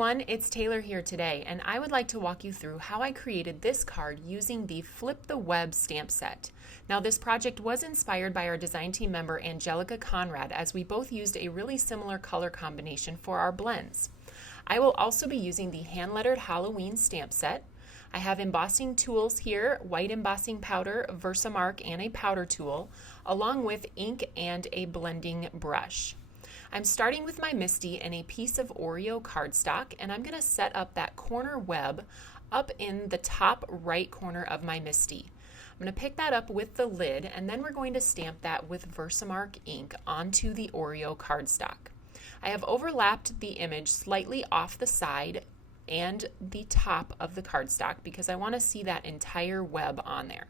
everyone, it's Taylor here today, and I would like to walk you through how I created this card using the Flip the Web stamp set. Now, this project was inspired by our design team member Angelica Conrad, as we both used a really similar color combination for our blends. I will also be using the Handlettered Halloween stamp set. I have embossing tools here, white embossing powder, Versamark, and a powder tool, along with ink and a blending brush. I'm starting with my MISTI and a piece of Oreo cardstock, and I'm going to set up that corner web up in the top right corner of my MISTI. I'm going to pick that up with the lid, and then we're going to stamp that with Versamark ink onto the Oreo cardstock. I have overlapped the image slightly off the side and the top of the cardstock because I want to see that entire web on there.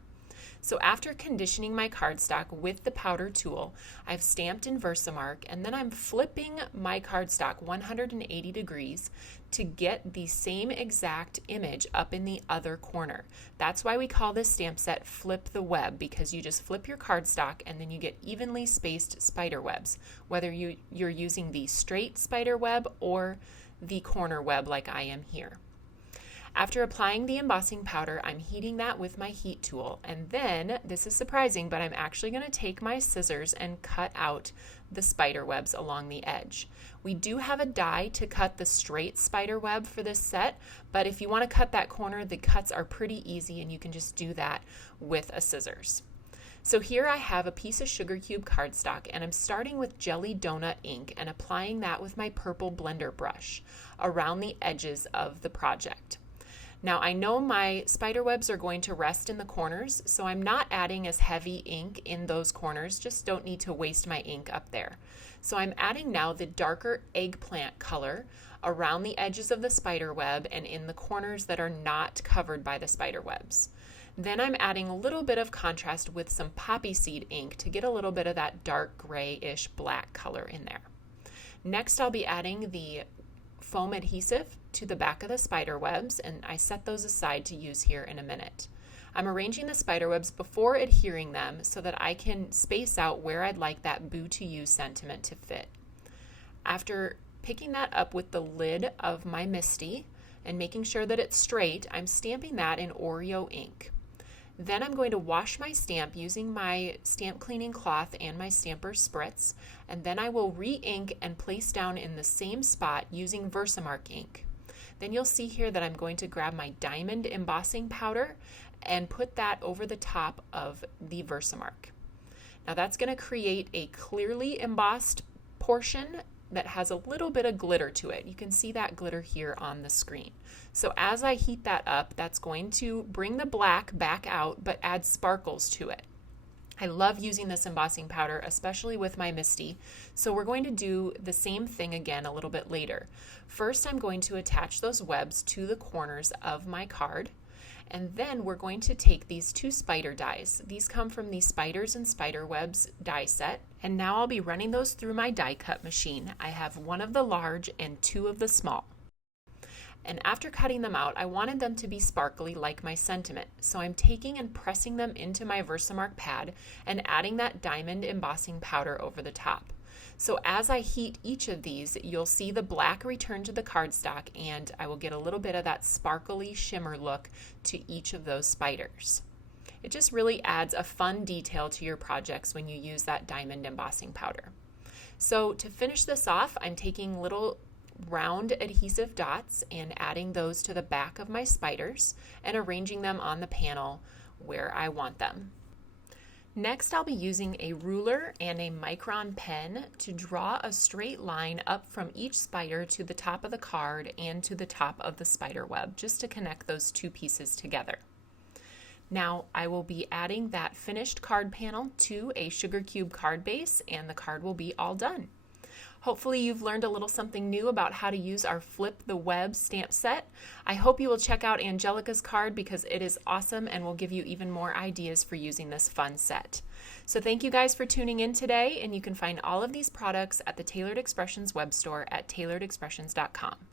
So after conditioning my cardstock with the powder tool, I've stamped in Versamark, and then I'm flipping my cardstock 180 degrees to get the same exact image up in the other corner. That's why we call this stamp set Flip the Web, because you just flip your cardstock and then you get evenly spaced spider webs, whether you're using the straight spider web or the corner web like I am here. After applying the embossing powder, I'm heating that with my heat tool, and then, this is surprising, but I'm actually going to take my scissors and cut out the spider webs along the edge. We do have a die to cut the straight spider web for this set, but if you want to cut that corner, the cuts are pretty easy and you can just do that with a scissors. So here I have a piece of sugar cube cardstock, and I'm starting with jelly donut ink and applying that with my purple blender brush around the edges of the project. Now I know my spider webs are going to rest in the corners, so I'm not adding as heavy ink in those corners, just don't need to waste my ink up there. So I'm adding now the darker eggplant color around the edges of the spider web and in the corners that are not covered by the spider webs. Then I'm adding a little bit of contrast with some poppy seed ink to get a little bit of that dark grayish black color in there. Next I'll be adding the foam adhesive to the back of the spider webs, and I set those aside to use here in a minute. I'm arranging the spider webs before adhering them so that I can space out where I'd like that boo to you sentiment to fit. After picking that up with the lid of my MISTI and making sure that it's straight, I'm stamping that in Oreo ink. Then I'm going to wash my stamp using my stamp cleaning cloth and my stamper spritz, and then I will re-ink and place down in the same spot using Versamark ink. Then you'll see here that I'm going to grab my diamond embossing powder and put that over the top of the Versamark. Now that's going to create a clearly embossed portion that has a little bit of glitter to it. You can see that glitter here on the screen. So as I heat that up, that's going to bring the black back out but add sparkles to it. I love using this embossing powder, especially with my MISTI, so we're going to do the same thing again a little bit later. First, I'm going to attach those webs to the corners of my card, and then we're going to take these two spider dies. These come from the Spiders and Spiderwebs die set, and now I'll be running those through my die cut machine. I have one of the large and two of the small. And after cutting them out, I wanted them to be sparkly like my sentiment. So I'm taking and pressing them into my Versamark pad and adding that diamond embossing powder over the top. So as I heat each of these, you'll see the black return to the cardstock, and I will get a little bit of that sparkly shimmer look to each of those spiders. It just really adds a fun detail to your projects when you use that diamond embossing powder. So to finish this off, I'm taking little round adhesive dots and adding those to the back of my spiders and arranging them on the panel where I want them. Next, I'll be using a ruler and a micron pen to draw a straight line up from each spider to the top of the card and to the top of the spider web, just to connect those two pieces together. Now, I will be adding that finished card panel to a sugar cube card base, and the card will be all done. Hopefully you've learned a little something new about how to use our Flip the Web stamp set. I hope you will check out Angelica's card because it is awesome and will give you even more ideas for using this fun set. So thank you guys for tuning in today, and you can find all of these products at the Tailored Expressions web store at tailoredexpressions.com.